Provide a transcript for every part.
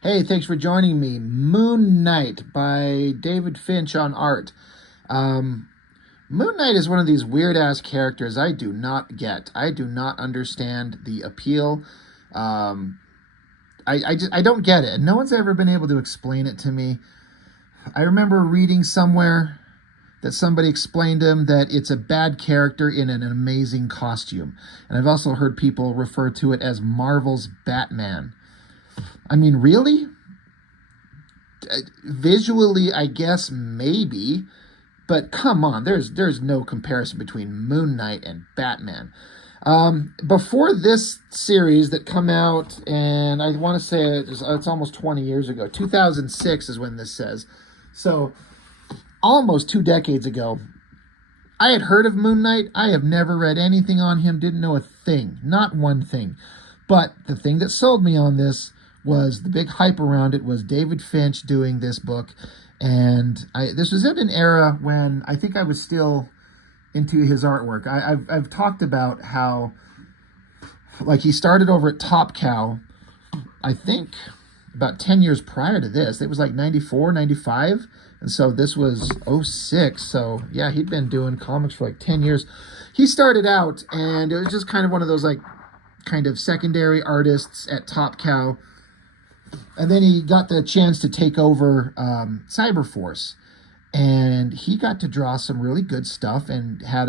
Hey, thanks for joining me. Moon Knight by David Finch on art. Um, Moon Knight is one of these weird ass characters I do not get. I do not understand the appeal. Um, I don't get it. No one's ever been able to explain it to me. I remember reading somewhere that somebody explained to him that it's a bad character in an amazing costume. And I've also heard people refer to it as Marvel's Batman. I mean, really? Visually, I guess maybe, but come on, there's no comparison between Moon Knight and Batman. Before this series that come out, and I want to say it's almost 20 years ago. 2006 is when this says. So almost 2 decades ago, I had heard of Moon Knight. I have never read anything on him, didn't know a thing, not one thing. But the thing that sold me on this was the big hype around it was David Finch doing this book. And this was in an era when I think I was still into his artwork. I've talked about how, like, he started over at Top Cow, I think about 10 years prior to this. It was like 94, 95. And so this was '06. So yeah, he'd been doing comics for like 10 years. He started out, and it was just kind of one of those like kind of secondary artists at Top Cow. And then he got the chance to take over Cyberforce, and he got to draw some really good stuff and had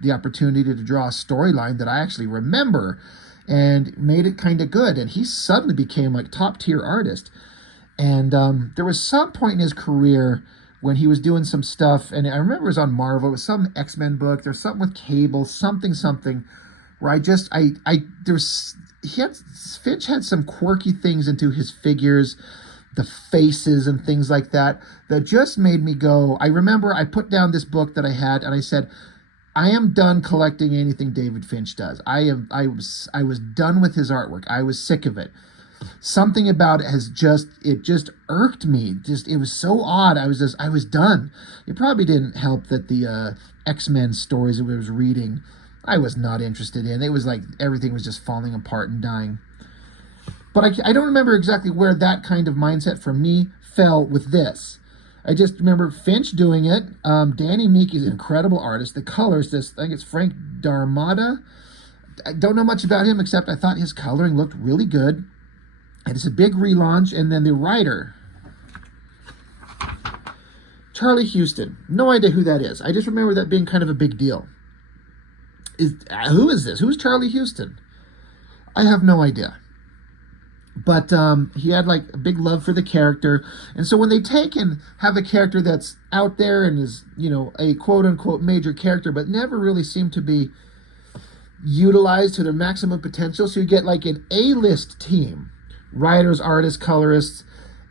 the opportunity to draw a storyline that I actually remember and made it kind of good. And he suddenly became like top tier artist. And there was some point in his career when he was doing some stuff, and I remember it was on Marvel. It was some X-Men book. There's something with Cable, something where Finch had some quirky things into his figures, the faces and things like that just made me go. I remember I put down this book that I had, and I said, I am done collecting anything David Finch does. I was done with his artwork. I was sick of it. Something about it just irked me. It was so odd. I was done. It probably didn't help that the X-Men stories that we was reading, I was not interested in. It was like everything was just falling apart and dying. But I don't remember exactly where that kind of mindset for me fell with this. I just remember Finch doing it. Danny Meek is an incredible artist. The colors, I think it's Frank Darmada. I don't know much about him, except I thought his coloring looked really good. And it's a big relaunch. And then the writer, Charlie Houston. No idea who that is. I just remember that being kind of a big deal. Who is this? Who's Charlie Houston? I have no idea. But he had like a big love for the character. And so when they take and have a character that's out there and is, a quote unquote major character, but never really seemed to be utilized to their maximum potential. So you get like an A-list team, writers, artists, colorists,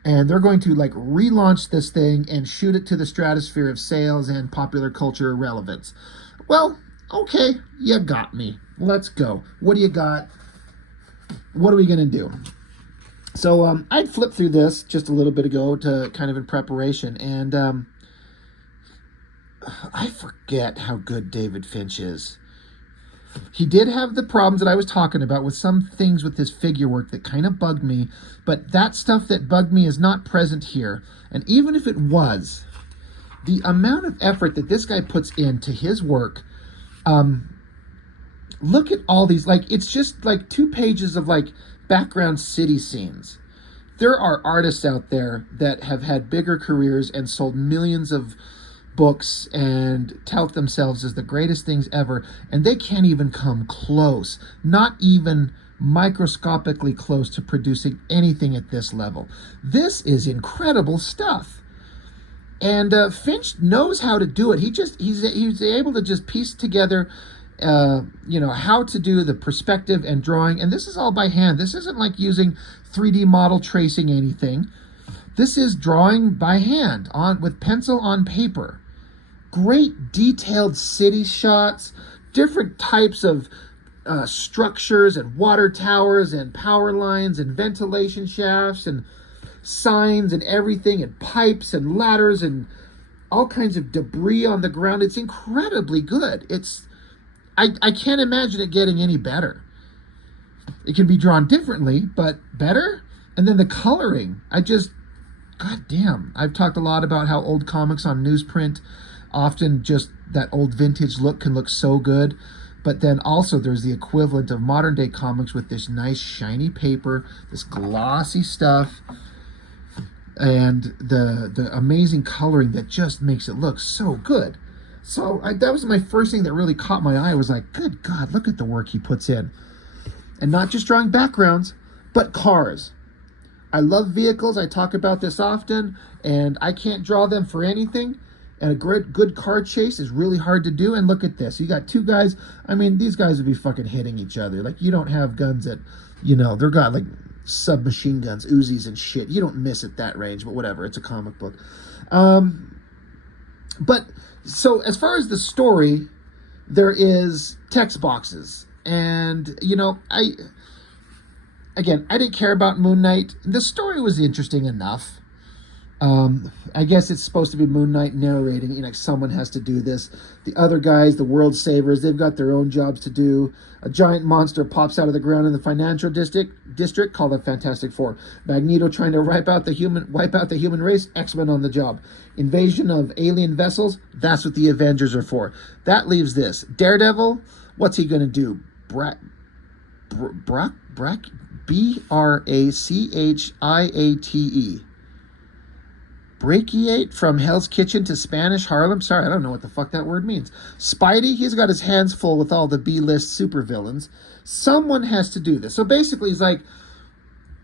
and they're going to like relaunch this thing and shoot it to the stratosphere of sales and popular culture relevance. Well, okay, you got me. Let's go. What do you got? What are we going to do? So I'd flipped through this just a little bit ago to kind of in preparation, and I forget how good David Finch is. He did have the problems that I was talking about with some things with his figure work that kind of bugged me, but that stuff that bugged me is not present here. And even if it was, the amount of effort that this guy puts into his work, look at all these, like, it's just like 2 pages of like background city scenes. There are artists out there that have had bigger careers and sold millions of books and tout themselves as the greatest things ever, and they can't even come close, not even microscopically close to producing anything at this level. This is incredible stuff. And Finch knows how to do it. He's able to just piece together how to do the perspective and drawing. And this is all by hand. This isn't like using 3D model tracing anything. This is drawing by hand with pencil on paper. Great detailed city shots, different types of structures and water towers and power lines and ventilation shafts and signs and everything, and pipes and ladders and all kinds of debris on the ground. It's incredibly good. I can't imagine it getting any better. It can be drawn differently, but better? And then the coloring, god damn. I've talked a lot about how old comics on newsprint often just that old vintage look can look so good. But then also there's the equivalent of modern day comics with this nice shiny paper, this glossy stuff, and the amazing coloring that just makes it look so good. So that was my first thing that really caught my eye, was like, good God, look at the work he puts in. And not just drawing backgrounds, but cars. I love vehicles. I talk about this often, and I can't draw them for anything. And a good car chase is really hard to do. And look at this. You got two guys. I mean, these guys would be fucking hitting each other. Like, you don't have guns at, they're got like submachine guns, Uzis and shit. You don't miss at that range, but whatever. It's a comic book. But so as far as the story, there is text boxes. And, I didn't care about Moon Knight. The story was interesting enough. I guess it's supposed to be Moon Knight narrating, someone has to do this. The other guys, the world savers, they've got their own jobs to do. A giant monster pops out of the ground in the financial district called the Fantastic Four. Magneto trying to wipe out the human race, X-Men on the job. Invasion of alien vessels, that's what the Avengers are for. That leaves this. Daredevil, what's he gonna do? B-R-A-C-H-I-A-T-E. Brachiate from Hell's Kitchen to Spanish Harlem. Sorry, I don't know what the fuck that word means. Spidey, he's got his hands full with all the B-list supervillains. Someone has to do this. So basically, it's like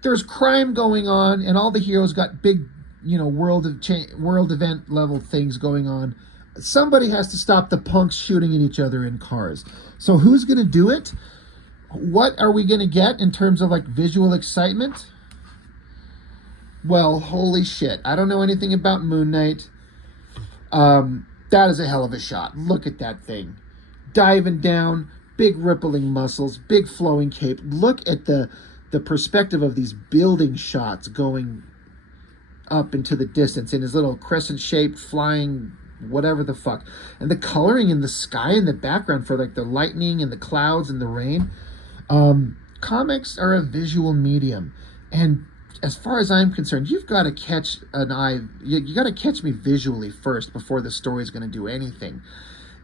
there's crime going on, and all the heroes got big, world event level things going on. Somebody has to stop the punks shooting at each other in cars. So who's going to do it? What are we going to get in terms of like visual excitement? Well, holy shit. I don't know anything about Moon Knight. That is a hell of a shot. Look at that thing. Diving down, big rippling muscles, big flowing cape. Look at the perspective of these building shots going up into the distance in his little crescent-shaped flying whatever the fuck. And the coloring in the sky in the background for like the lightning and the clouds and the rain. Comics are a visual medium. And as far as I'm concerned, you've got to catch an eye. You got to catch me visually first before the story is going to do anything.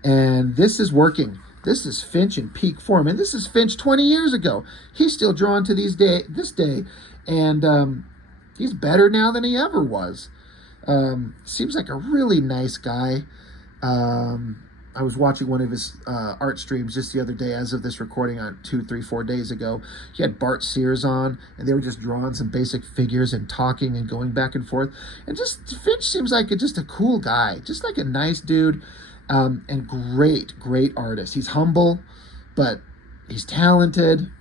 And this is working. This is Finch in peak form. And this is Finch 20 years ago. He's still drawn to this day. And he's better now than he ever was. Seems like a really nice guy. I was watching one of his art streams just the other day, as of this recording, on 2, 3, 4 days ago. He had Bart Sears on, and they were just drawing some basic figures and talking and going back and forth. And just Finch seems like just a cool guy, just like a nice dude, and great artist. He's humble, but he's talented.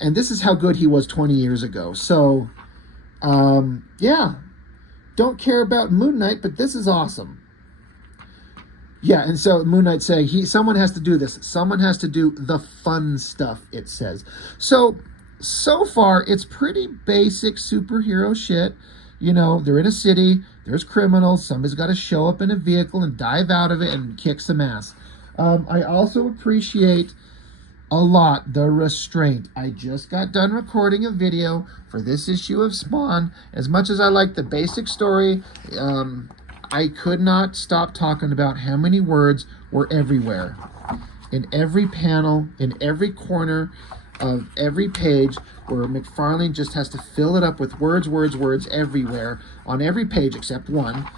And this is how good he was 20 years ago. So, yeah, don't care about Moon Knight, but this is awesome. Yeah, and so Moon Knight saying someone has to do this. Someone has to do the fun stuff, it says. So far, it's pretty basic superhero shit. They're in a city. There's criminals. Somebody's got to show up in a vehicle and dive out of it and kick some ass. I also appreciate a lot the restraint. I just got done recording a video for this issue of Spawn. As much as I like the basic story, I could not stop talking about how many words were everywhere. In every panel, in every corner of every page, where McFarlane just has to fill it up with words everywhere, on every page except one.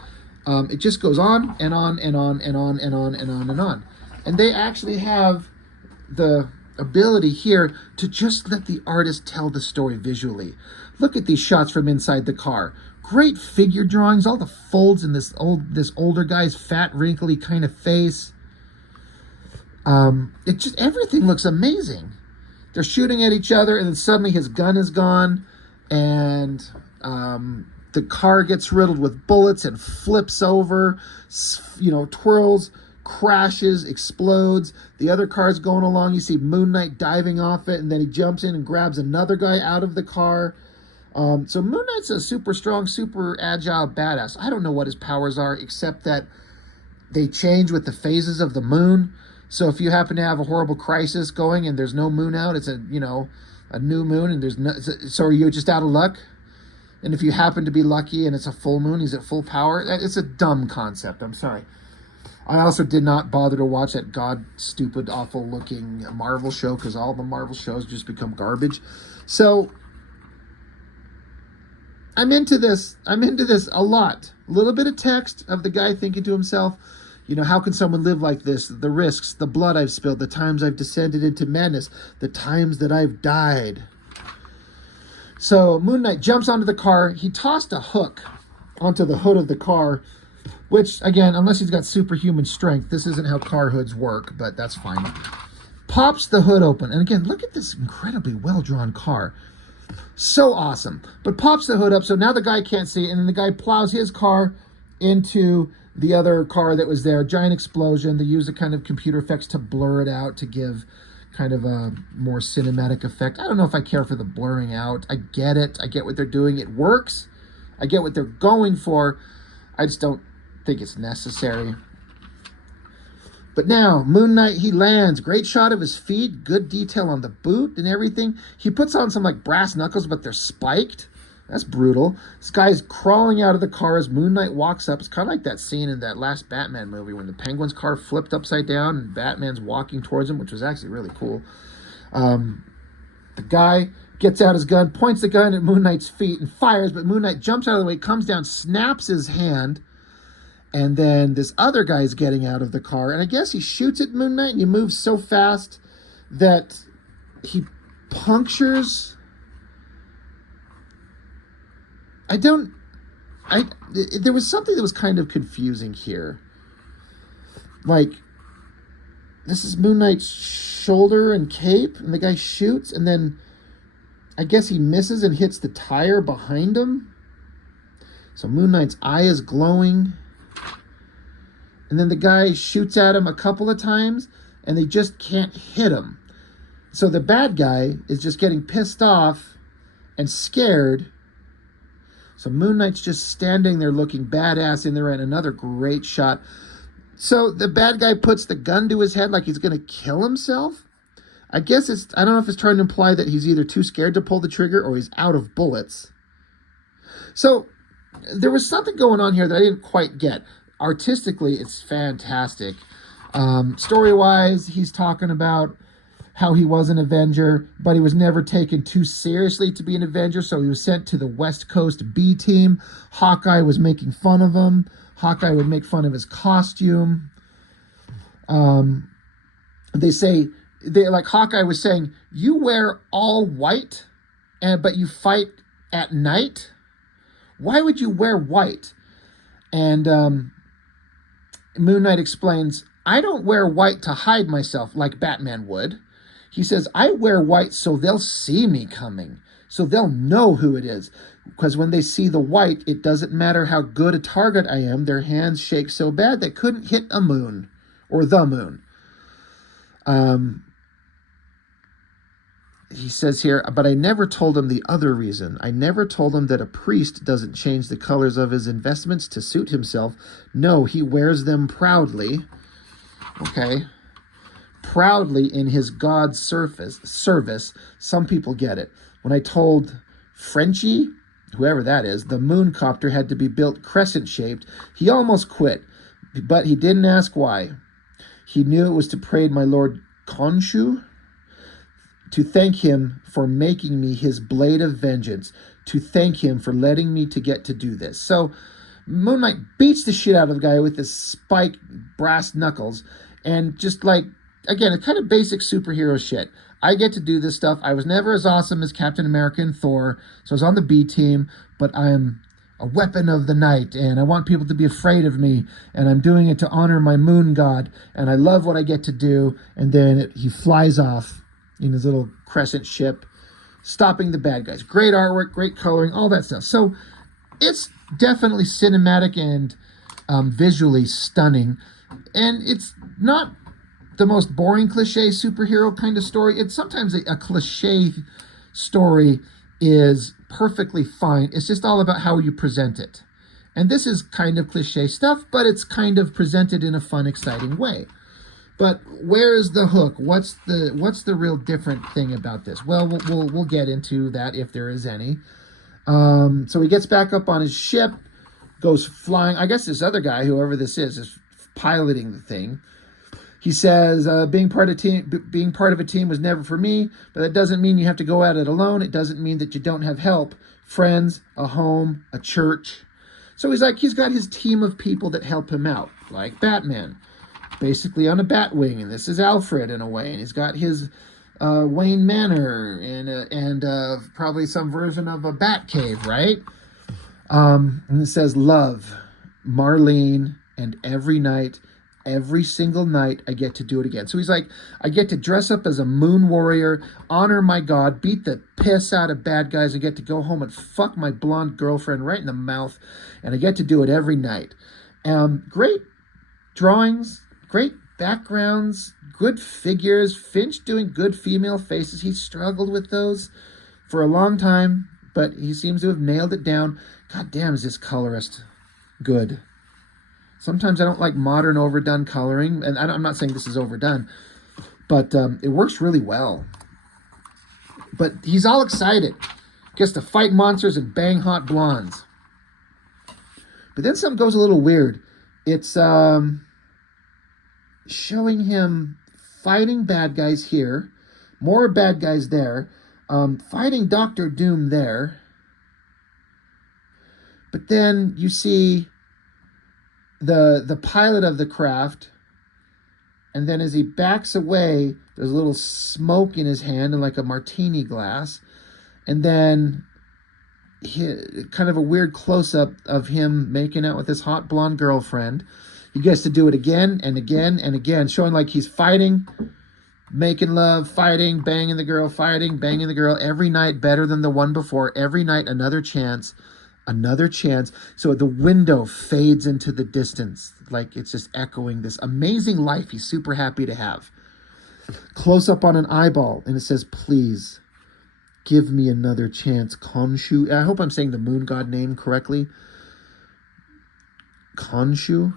It just goes on and on and on and on and on and on and on. And they actually have the ability here to just let the artist tell the story visually. Look at these shots from inside the car. Great figure drawings, all the folds in this older guy's fat, wrinkly kind of face. Everything looks amazing. They're shooting at each other, and then suddenly his gun is gone, and the car gets riddled with bullets and flips over, twirls, crashes, explodes. The other car's going along. You see Moon Knight diving off it, and then he jumps in and grabs another guy out of the car. So Moon Knight's a super strong, super agile badass. I don't know what his powers are, except that they change with the phases of the moon. So if you happen to have a horrible crisis going and there's no moon out, it's a new moon, and so are you just out of luck? And if you happen to be lucky and it's a full moon, he's at full power. It's a dumb concept. I'm sorry. I also did not bother to watch that stupid, awful looking Marvel show because all the Marvel shows just become garbage. So I'm into this. I'm into this a lot. A little bit of text of the guy thinking to himself, how can someone live like this? The risks, the blood I've spilled, the times I've descended into madness, the times that I've died. So Moon Knight jumps onto the car. He tossed a hook onto the hood of the car, which, again, unless he's got superhuman strength, this isn't how car hoods work, but that's fine. Pops the hood open. And again, look at this incredibly well-drawn car. So awesome. But pops the hood up, so now the guy can't see it, and then the guy plows his car into the other car that was there. Giant explosion. They use a kind of computer effects to blur it out to give kind of a more cinematic effect. I don't know if I care for the blurring out. I get it. I get what they're doing. It works. I get what they're going for. I just don't think it's necessary. But now, Moon Knight, he lands. Great shot of his feet. Good detail on the boot and everything. He puts on some like brass knuckles, but they're spiked. That's brutal. This guy's crawling out of the car as Moon Knight walks up. It's kind of like that scene in that last Batman movie when the Penguin's car flipped upside down and Batman's walking towards him, which was actually really cool. The guy gets out his gun, points the gun at Moon Knight's feet and fires, but Moon Knight jumps out of the way, comes down, snaps his hand, and then this other guy's getting out of the car, and I guess he shoots at Moon Knight, and he moves so fast that he punctures... there was something that was kind of confusing here. Like, this is Moon Knight's shoulder and cape, and the guy shoots, and then I guess he misses and hits the tire behind him. So Moon Knight's eye is glowing. And then the guy shoots at him a couple of times, and they just can't hit him. So the bad guy is just getting pissed off and scared. So Moon Knight's just standing there looking badass in there, and another great shot. So the bad guy puts the gun to his head like he's going to kill himself. I guess I don't know if it's trying to imply that he's either too scared to pull the trigger or he's out of bullets. So there was something going on here that I didn't quite get. Artistically, it's fantastic. Story-wise, he's talking about how he was an Avenger, but he was never taken too seriously to be an Avenger, so he was sent to the West Coast B team. Hawkeye was making fun of him. Hawkeye would make fun of his costume. Hawkeye was saying, you wear all white, but you fight at night? Why would you wear white? And Moon Knight explains, I don't wear white to hide myself like Batman would. He says, I wear white so they'll see me coming, so they'll know who it is. Because when they see the white, it doesn't matter how good a target I am, their hands shake so bad they couldn't hit a moon, or the moon. He says here, but I never told him the other reason. I never told him that a priest doesn't change the colors of his investments to suit himself. No, he wears them proudly. Okay. Proudly in his God's service. Some people get it. When I told Frenchie, whoever that is, the moon copter had to be built crescent-shaped, he almost quit. But he didn't ask why. He knew it was to praise my Lord Khonshu, to thank him for making me his blade of vengeance, to thank him for letting me to get to do this. So Moon Knight beats the shit out of the guy with his spiked brass knuckles, and just like, again, it's kind of basic superhero shit. I get to do this stuff. I was never as awesome as Captain America and Thor, so I was on the B team, but I'm a weapon of the night, and I want people to be afraid of me, and I'm doing it to honor my moon god, and I love what I get to do. And then he flies off in his little crescent ship, stopping the bad guys. Great artwork, great coloring, all that stuff. So it's definitely cinematic and visually stunning. And it's not the most boring cliche superhero kind of story. It's sometimes a cliche story is perfectly fine. It's just all about how you present it. And this is kind of cliche stuff, but it's kind of presented in a fun, exciting way. But where is the hook? What's the real different thing about this? Well, we'll get into that if there is any. So he gets back up on his ship, goes flying. I guess this other guy, whoever this is piloting the thing. He says, being part of a team was never for me, but that doesn't mean you have to go at it alone. It doesn't mean that you don't have help, friends, a home, a church. So he's got his team of people that help him out, like Batman, basically on a Batwing, and this is Alfred in a way, and he's got his Wayne Manor and probably some version of a Batcave, right? And it says, love, Marlene, and every single night, I get to do it again. So he's like, I get to dress up as a moon warrior, honor my God, beat the piss out of bad guys, and get to go home and fuck my blonde girlfriend right in the mouth, and I get to do it every night. Great drawings, great backgrounds, good figures. Finch doing good female faces. He struggled with those for a long time, but he seems to have nailed it down. God damn, is this colorist good. Sometimes I don't like modern overdone coloring, and I'm not saying this is overdone, but it works really well. But he's all excited. Gets to fight monsters and bang hot blondes. But then something goes a little weird. It's showing him fighting bad guys here, more bad guys there, fighting Doctor Doom there. But then you see the pilot of the craft, and then as he backs away, there's a little smoke in his hand and like a martini glass, and then kind of a weird close-up of him making out with his hot blonde girlfriend. He gets to do it again and again and again, showing like he's fighting, making love, fighting, banging the girl, fighting, banging the girl, every night better than the one before, every night another chance. So the window fades into the distance, like it's just echoing this amazing life he's super happy to have. Close up on an eyeball, and it says, please give me another chance, Khonshu. I hope I'm saying the moon god name correctly. Khonshu,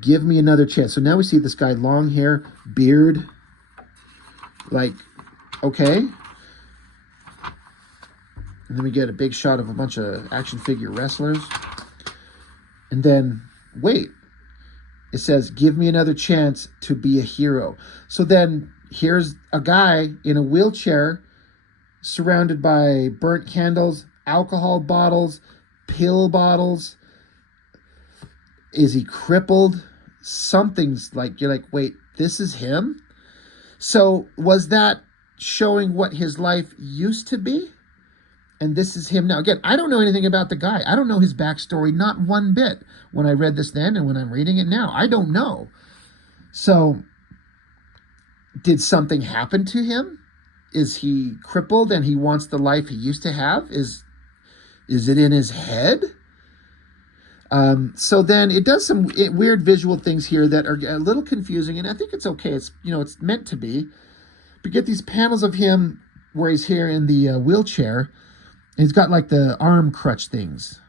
give me another chance. So now we see this guy, long hair, beard, like, okay. And then we get a big shot of a bunch of action figure wrestlers. And then, wait, it says, give me another chance to be a hero. So then here's a guy in a wheelchair surrounded by burnt candles, alcohol bottles, pill bottles. Is he crippled? Something's like, you're like, wait, this is him? So was that showing what his life used to be? And this is him now. Again, I don't know anything about the guy. I don't know his backstory, not one bit. When I read this then and when I'm reading it now, I don't know. So, did something happen to him? Is he crippled and he wants the life he used to have? Is it in his head? So then it does some weird visual things here that are a little confusing, and I think it's okay. It's it's meant to be. But get these panels of him where he's here in the wheelchair. He's got like the arm crutch things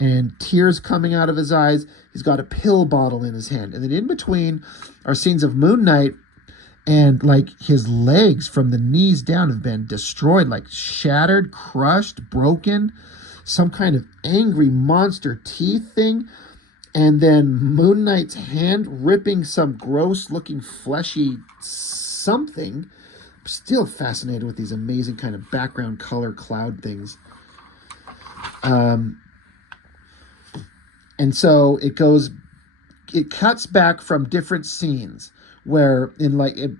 and tears coming out of his eyes. He's got a pill bottle in his hand. And then in between are scenes of Moon Knight, and like his legs from the knees down have been destroyed, like shattered, crushed, broken, some kind of angry monster teeth thing. And then Moon Knight's hand ripping some gross looking fleshy something. Still fascinated with these amazing kind of background color cloud things. And so it cuts back from different scenes where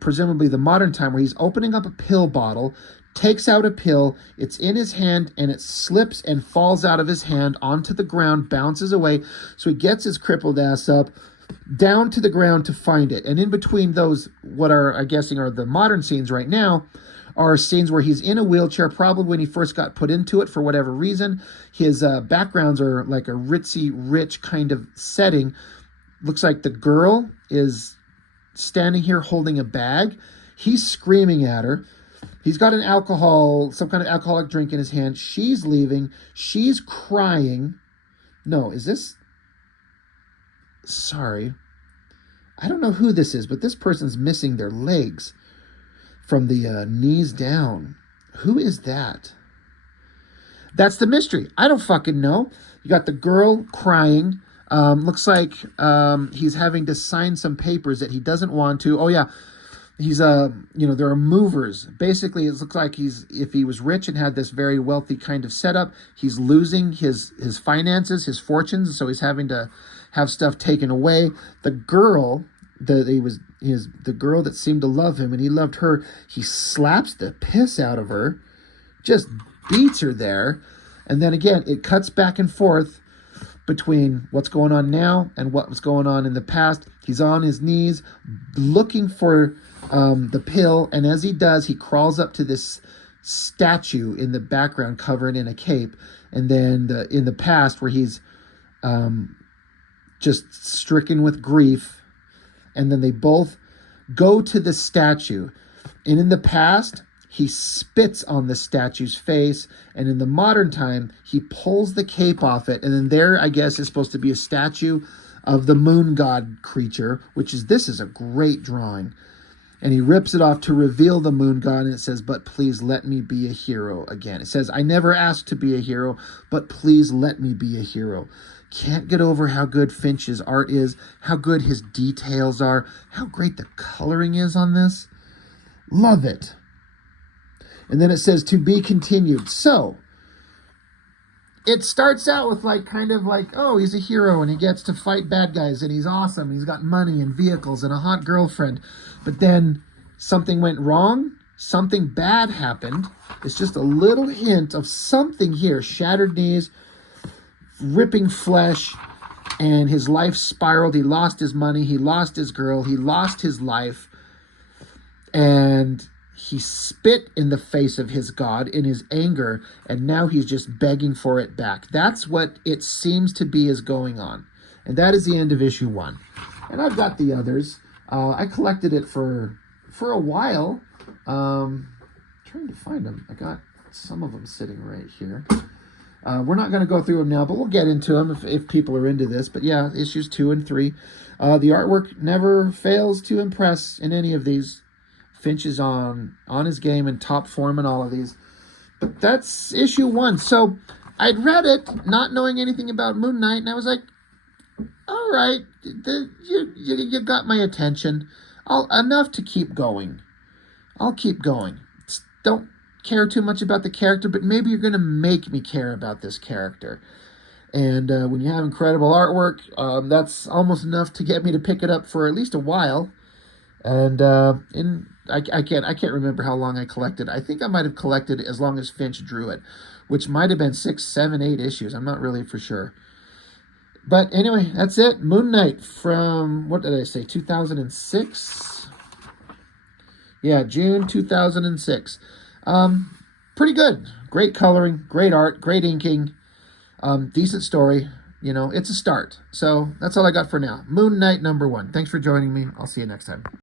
presumably the modern time, where he's opening up a pill bottle, takes out a pill, it's in his hand, and it slips and falls out of his hand onto the ground, bounces away. So he gets his crippled ass up, down to the ground to find it. And in between those, what are, I'm guessing, are the modern scenes right now, are scenes where he's in a wheelchair, probably when he first got put into it for whatever reason. His backgrounds are like a ritzy, rich kind of setting. Looks like the girl is standing here holding a bag. He's screaming at her. He's got some kind of alcoholic drink in his hand. She's leaving. She's crying. No, is this... Sorry. I don't know who this is, but this person's missing their legs from the knees down. Who is that? That's the mystery. I don't fucking know. You got the girl crying. Looks like he's having to sign some papers that he doesn't want to. Oh yeah, he's there are movers. Basically, it looks like if he was rich and had this very wealthy kind of setup, he's losing his finances, his fortunes, so he's having to have stuff taken away. The girl, the girl that seemed to love him and he loved her, he slaps the piss out of her, just beats her there. And then again, it cuts back and forth between what's going on now and what was going on in the past. He's on his knees looking for the pill, and as he does, he crawls up to this statue in the background covered in a cape. And then in the past, where he's just stricken with grief, and then they both go to the statue. And in the past, he spits on the statue's face, and in the modern time, he pulls the cape off it, and then there, I guess, is supposed to be a statue of the moon god creature, this is a great drawing. And he rips it off to reveal the moon god, and it says, "But please let me be a hero again." It says, "I never asked to be a hero, but please let me be a hero." Can't get over how good Finch's art is, how good his details are, how great the coloring is on this. Love it. And then it says, "To be continued." So it starts out with oh, he's a hero and he gets to fight bad guys and he's awesome. He's got money and vehicles and a hot girlfriend. But then something went wrong. Something bad happened. It's just a little hint of something here. Shattered knees, ripping flesh, and his life spiraled. He lost his money. He lost his girl. He lost his life. And he spit in the face of his God in his anger, and now he's just begging for it back. That's what it seems to be is going on. And that is the end of issue 1. And I've got the others. I collected it for a while. Trying to find them. I got some of them sitting right here. We're not going to go through them now, but we'll get into them if people are into this. But yeah, issues 2 and 3. The artwork never fails to impress in any of these. Finch is on his game in top form in all of these. But that's issue 1. So I'd read it not knowing anything about Moon Knight, and I was like, all right, you got my attention. Enough to keep going. I'll keep going. Don't care too much about the character, but maybe you're going to make me care about this character. And when you have incredible artwork, that's almost enough to get me to pick it up for at least a while. And I can't remember how long I collected. I think I might have collected as long as Finch drew it, which might have been 6, 7, 8 issues. I'm not really for sure. But anyway, that's it. Moon Knight from, what did I say, 2006? Yeah, June 2006. Pretty good. Great coloring, great art, great inking, decent story. It's a start. So that's all I got for now. Moon Knight #1. Thanks for joining me. I'll see you next time.